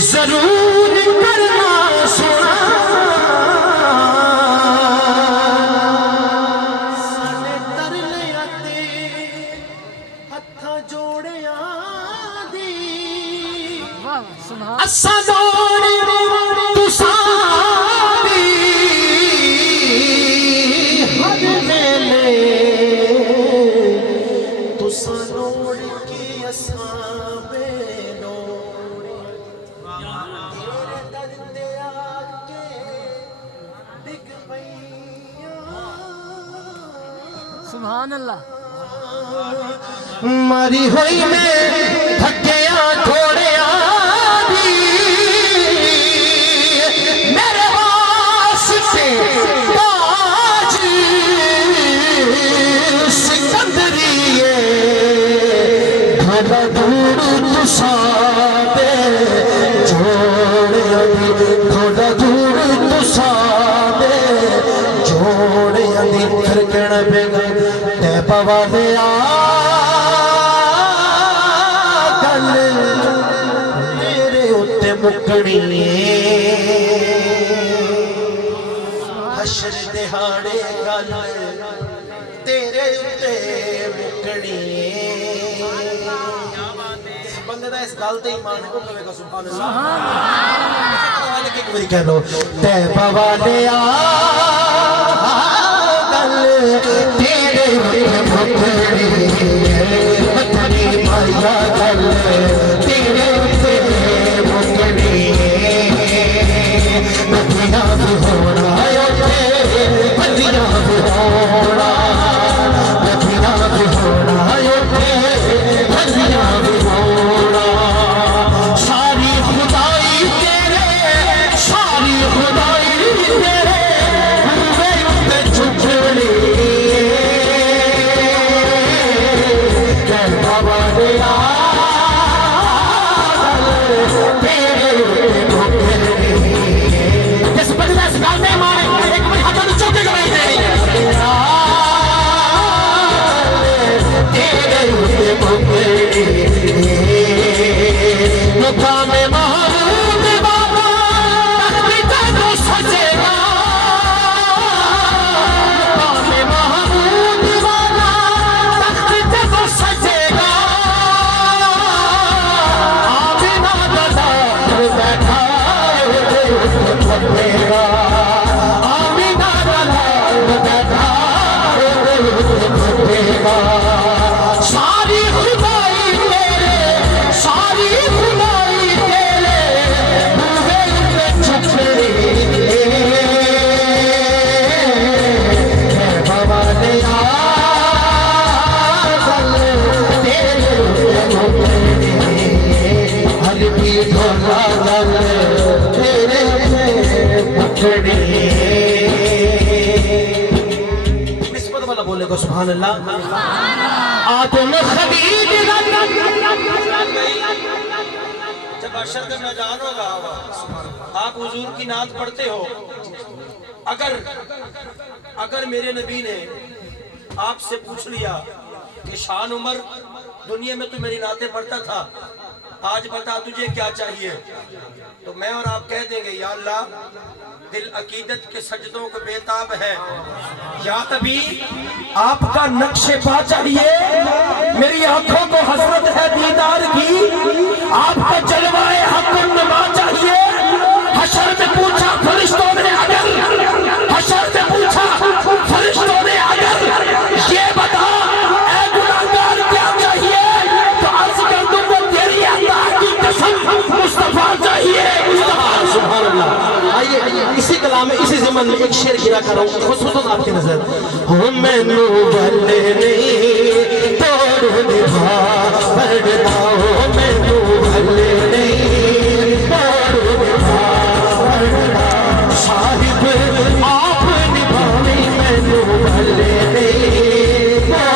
जरूर करना सुना साडे तरलियां ते हत्थां जोड़ियां दी असां दौड़ तुसां दी हर वेले तुसां लोड़ के असां सुभान अल्लाह मरी हुई में धक्कियां थोड़िया दी मेरे वास्ते ताज सिकंदरिए थोड़ा दूर तुसादे जोड़िया दी थोड़ा दूर तुसादे जोड़िया दी फिर कहना पेगा पवादे गल मेरे उत्ते मुकनी हशर दिहाड़े गल तेरे उत्ते मुकनी बंदे दा इस गल ते ईमान को कहेगा सुभान अल्लाह एक बार कह लो ते पवादे गल तेरे मुकनी माया गल तेरे मुकनी बंदियां भी होना बंदियां भी होना बंदियां भी होना बंदियां भी होना सारी खुदाई तेरे सारी खुदाई तेरे सारी खुदाई तेरे सारी खुदाई तेरे निस्बत वाला बोले को सुभान अल्लाह आदम खलील जब अशर का नजान होगा आप हुजूर की नात पढ़ते हो अगर मेरे नबी ने आपसे पूछ लिया कि शान उमर दुनिया में तू मेरी नाते पढ़ता था आज बता तुझे क्या चाहिए तो मैं और आप कह देंगे या अल्लाह दिल अकीदत के सजदों को बेताब है या तभी आपका नक्शे पा चाहिए मेरी आंखों को हसरत है दीदार की आपका जलवाए हक नमा चाहिए हशर में पूछा फरिश्तों ने अगर हशर में पूछा फरिश्तों ने अगर ये बता ऐ गुनाहगार क्या चाहिए तो अर्ज कर दूंगा तेरी अता की कसम मुस्तफा चाहिए मुस्तफा सुभान अल्लाह आइए इसी कलाम में इसी ज़मन में एक शेर गिरा कर रहा हूँ खुसूसन आपकी नजर हो मैनू गल नहीं तोड़ निभा पड़ना हो